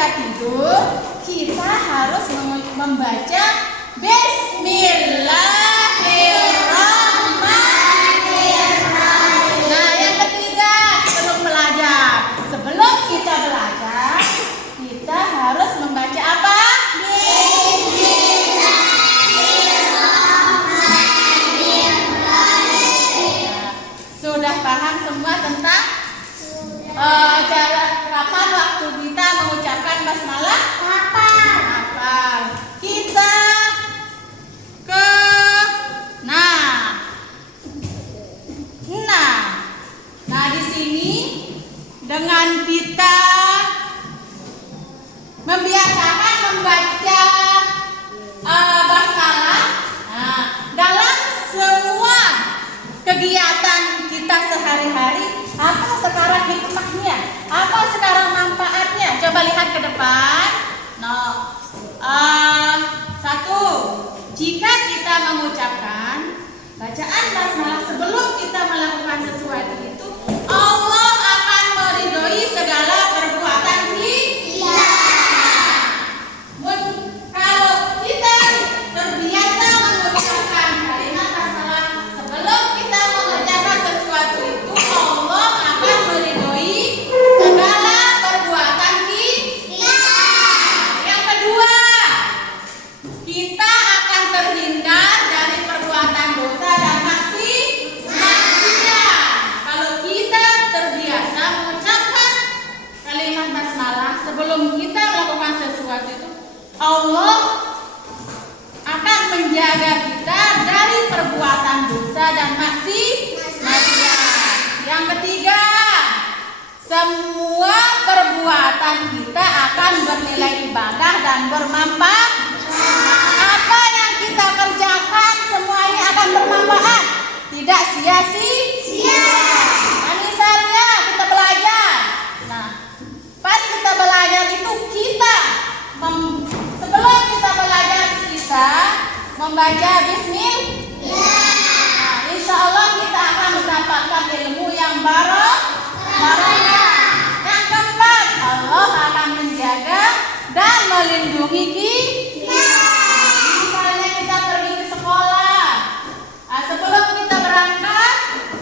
kita tidur, kita harus membaca Bismillahirrahmanirrahim. Nah, yang ketiga, sebelum kita belajar, kita harus membaca apa? Sudah paham semua tentang kapan waktu kita mengucapkan basmalah? Kapan? Kita nah di sini dengan kita membiasakan membaca basmalah dalam semua kegiatan kita sehari-hari. Apa sekarang hikmahnya? Apa sekarang manfaatnya? Coba lihat ke depan. Satu, jika kita mengucapkan bacaan basmalah sebelum kita melakukan sesuatu itu, Allah akan meridhoi segala perbuatan kita. Kalau kita terbiasa mengucapkan kalimat basmalah sebelum kita mengerjakan sesuatu itu, Allah akan meridhoi segala perbuatan kita. Yang kedua, kita akan terhindar dari perbuatan dosa dan maksiat. Kalau kita terbiasa mengucapkan kalimat basmalah sebelum kita melakukan sesuatu itu, Allah akan menjaga kita dari perbuatan dosa dan maksiat. Yang ketiga, semua perbuatan kita akan bernilai ibadah dan bermanfaat. Apa yang kita kerjakan semuanya akan bermanfaat, tidak sia-sia. Misalnya kita belajar. Nah, pas kita belajar itu sebelum kita belajar kita membaca Bismillah. Insya Allah kita akan mendapatkan ilmu yang barokah. Yang keempat, Allah akan menjaga dan melindungi kita. Misalnya kita pergi ke sekolah, sebelum kita berangkat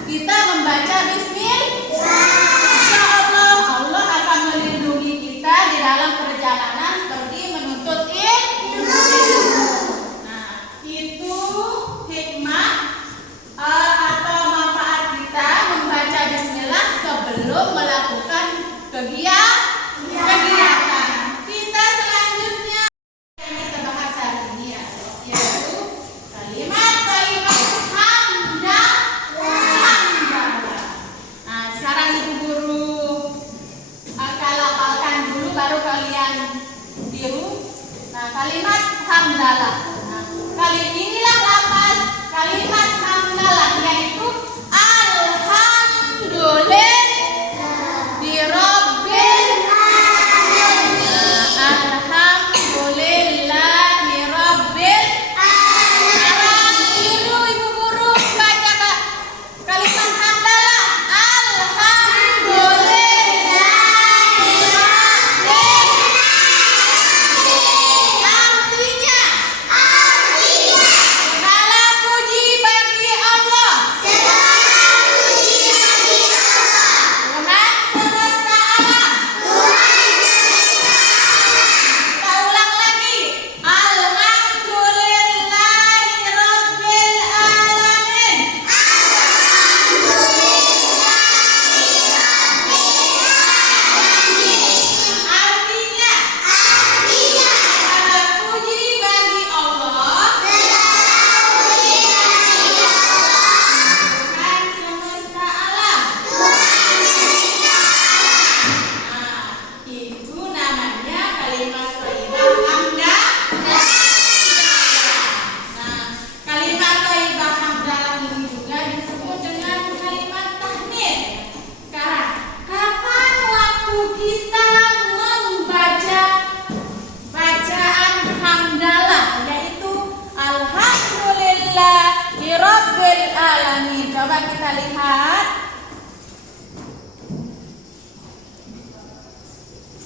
kita membaca Bismillah. Insya Allah, Allah akan melindungi kita di dalam perjalanan pergi menuntut ilmu. Nah, itu hikmah atau manfaat kita membaca Bismillah sebelum melakukan kegiatan. Kita selanjutnya yang kita bahas hari ini yaitu kalimat thayyibah hamdalah. Nah, sekarang Ibu Guru akan lafalkan dulu baru kalian tiru. Nah, kalimat hamdalah. Nah, kali inilah lafaz kalimat hamdalah, yaitu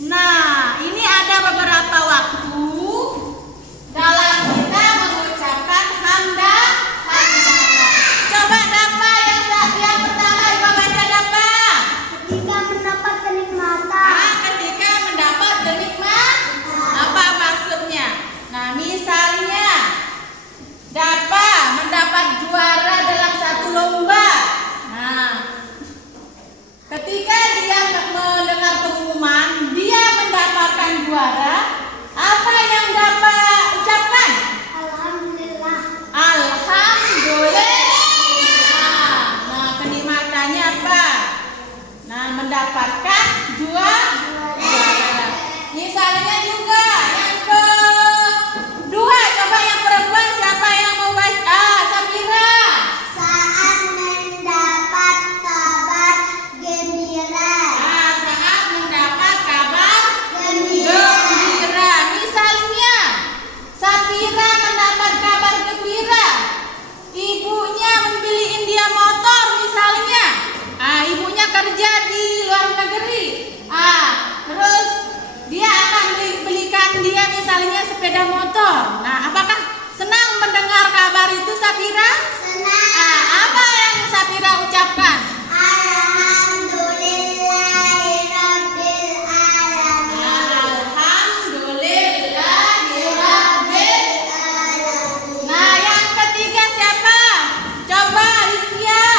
Nah, ini ada misalnya sepeda motor. Nah, apakah senang mendengar kabar itu, Safira? Senang. Apa yang Safira ucapkan? Alhamdulillahirabbil alamin. Alhamdulillahirabbil. Nah, yang ketiga siapa? Coba Rizkia.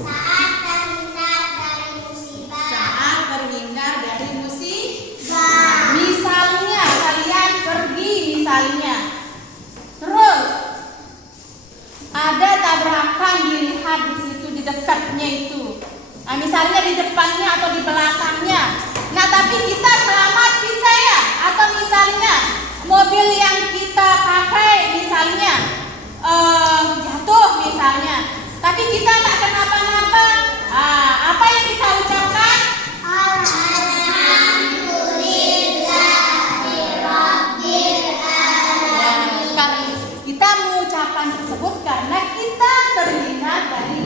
Saat terhindar dari musibah. Saat terhindar dari musibah. Bah. Misalnya kalian pergi misalnya. Terus ada tabrakan dilihat di situ di dekatnya itu. Nah, misalnya di depannya atau di belakangnya. Nah, tapi kita selamat kita ya. Atau misalnya mobil yang kita pakai misalnya jatuh misalnya. Tapi kita tak kenapa-napa. Apa yang kita ucapkan? Alhamdulillahirabbil alamin. Karena kita mengucapkan tersebut karena kita terhindar dari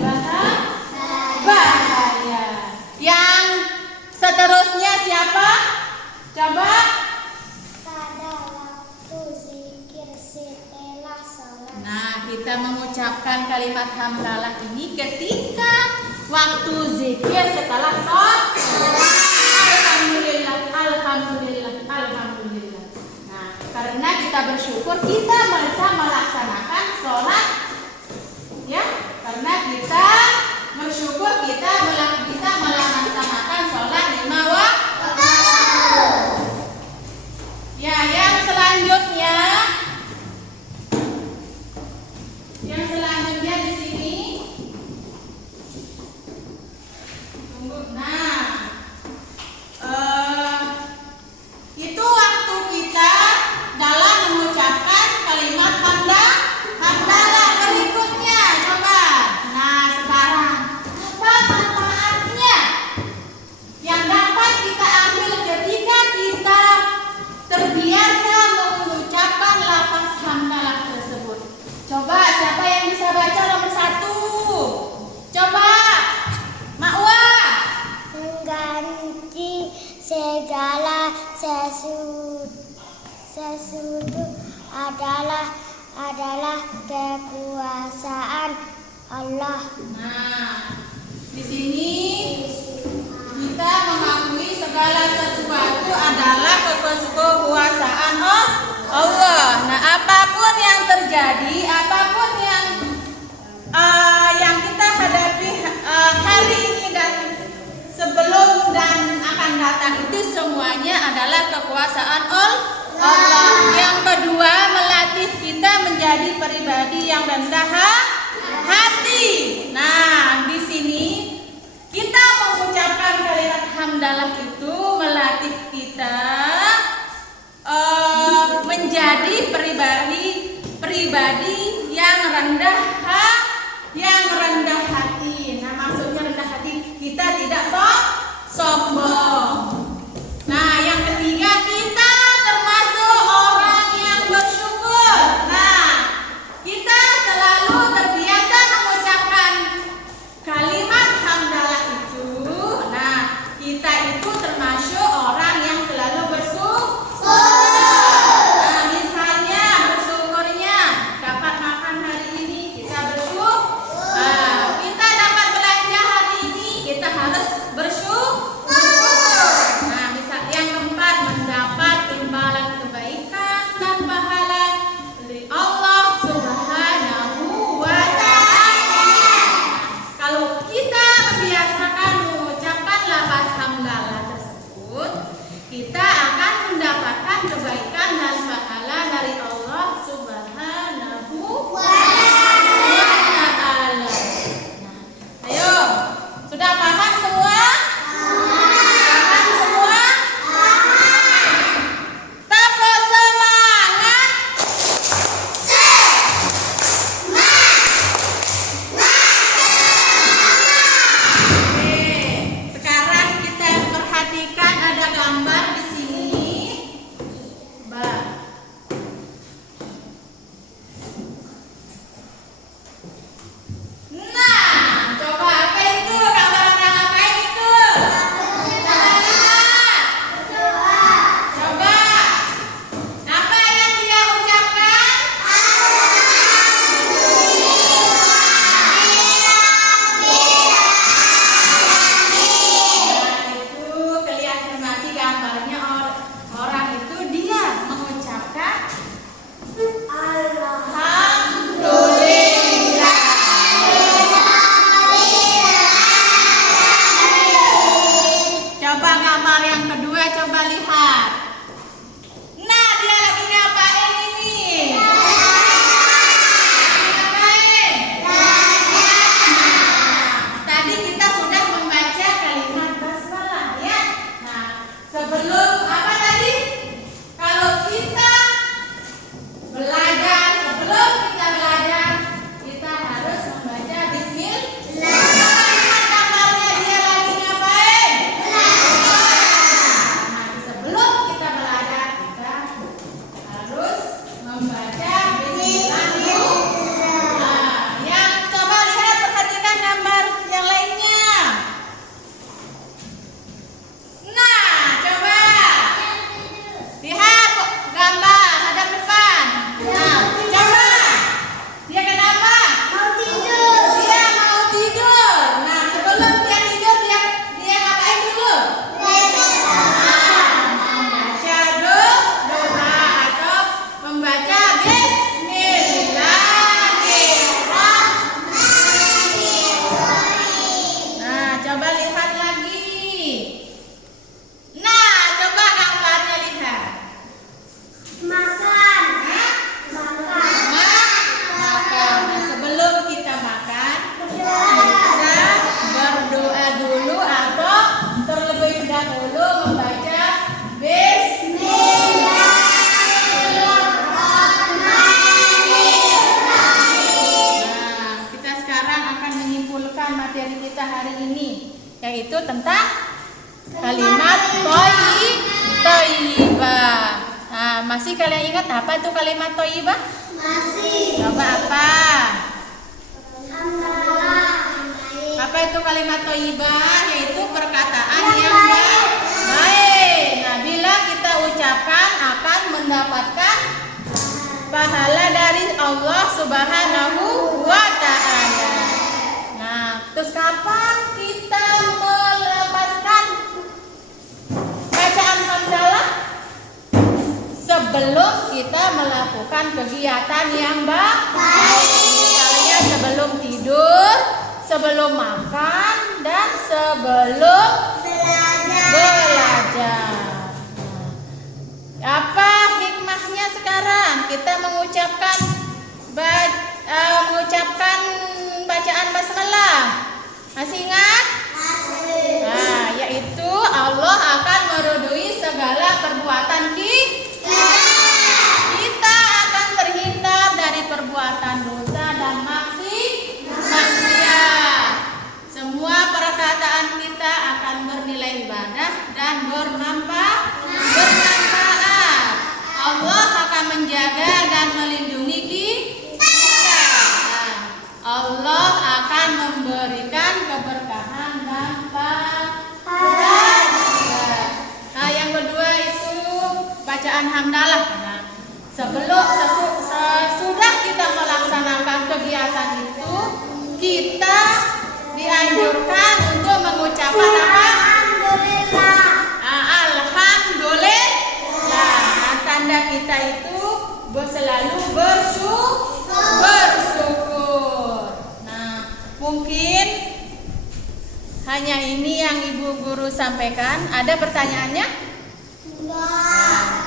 bahaya. Yang seterusnya siapa? Coba. Pada waktu zikir setelah sholat. Nah, kita mengucapkan kalimat hamdalah ini ketika waktu zikir setelah sholat. Alhamdulillah, alhamdulillah, alhamdulillah. Nah, karena kita bersyukur kita bisa melaksanakan sholat, ya. Karena kita bersyukur kita bisa melaksanakan sholat 5 waktu. Ya, yang selanjutnya. Yang selanjutnya di sini. Tunggu. Nah, itu waktu kita dalam mengucapkan kalimat hamdalah berikutnya. Coba. Nah, sekarang apa manfaatnya yang dapat kita ambil ketika kita terbiasa mengucapkan lafaz hamdalah tersebut? Coba siapa yang bisa baca nomor 1? Coba Ma'wa. Mengganti segala sesuatu adalah kekuasaan Allah. Nah, di sini kita mengakui segala sesuatu adalah kekuasaan Allah. Nah, apapun yang terjadi, apapun yang kita hadapi hari ini dan sebelum dan akan datang itu semuanya adalah kekuasaan Allah. Yang kedua, melatih kita menjadi pribadi yang rendah hati. Nah, di sini kita mengucapkan kalimat hamdalah itu melatih kita menjadi pribadi yang rendah hati. Nah, maksudnya rendah hati kita tidak sombong. Nah, yang ketiga kita termasuk orang yang bersyukur. Nah, kita selalu terbiasa mengucapkan kalimat hamdalah itu. Nah, kita itu termasuk orang yang selalu bersyukur. Nah, misalnya bersyukurnya dapat makan hari ini, kita gambar yang kedua coba lihat. Nah, dia lagi ngapain ini? Ngapain? Tadi kita sudah membaca kalimat basmalah ya. Nah, sebelum apa tadi? Kalau kita belajar, sebelum kita belajar, kita harus membaca bismillah. Lihat gambarnya, dia lagi ngapain? Nah, sebelum kita belajar, kita harus membaca bismillah dulu. Nah, yang coba lihat, perhatikan gambar yang lainnya. Nah, coba lihat gambar hadap depan. Nah, coba dia kenapa? Dia mau tidur. Nah, sebelum dia tidur, dia ngapain dulu? Membaca doa atau membaca bismillahirrahmanirrahim. Nah, coba lihat lagi. Nah, coba gambarnya lihat. Makan. Hah? Makan. Makan. Nah, sebelum kita makan, kita berdoa dulu atau terlebih dahulu membaca Nah, kita sekarang akan menyimpulkan materi kita hari ini, yaitu tentang kalimat thayyibah. Nah, masih kalian ingat apa itu kalimat thayyibah? Masih. Coba apa? Alhamdulillah. Apa itu kalimat thayyibah? Yaitu perkataan yang baik. Nah, bila kita ucapkan akan mendapatkan pahala dari Allah Subhanahu wa Ta'ala. Nah, terus kapan kita melepaskan bacaan hamdalah? Sebelum kita melakukan kegiatan yang baik. Misalnya sebelum tidur, sebelum makan, dan sebelum belajar. Apa hikmahnya sekarang? Kita mengucapkan bacaan basmalah. Masih ingat? Nah, yaitu Allah akan meridhoi segala perbuatan kita akan terhindar dari perbuatan dosa dan maksiat. Semua perkataan kita akan bernilai ibadah dan bermanfaat. Allah akan menjaga dan melindungi kita. Allah akan memberikan keberkahan dan pahala. Nah, yang kedua itu bacaan hamdalah. Nah, sesudah kita melaksanakan kegiatan itu, kita dianjurkan untuk mengucapkan apa? Alhamdulillah. Nah, tanda kita itu selalu bersyukur. Nah, mungkin hanya ini yang Ibu Guru sampaikan. Ada pertanyaannya?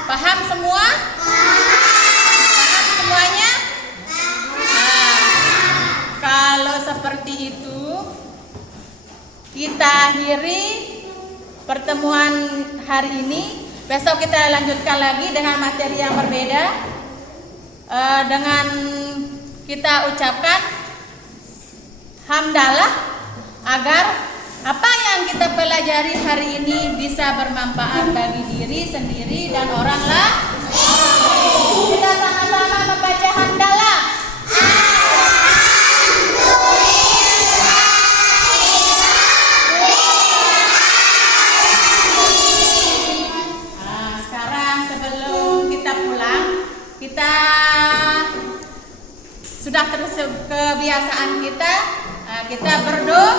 Paham semua? Paham semuanya? Kalau seperti itu, kita akhiri pertemuan hari ini. Besok kita lanjutkan lagi dengan materi yang berbeda. Dengan kita ucapkan hamdalah agar apa yang kita pelajari hari ini bisa bermanfaat bagi diri sendiri dan orang lain. Kita sama-sama membaca hamdalah. Nah, sekarang sebelum kita pulang, kita sudah kebiasaan kita berdoa.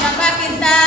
Coba kita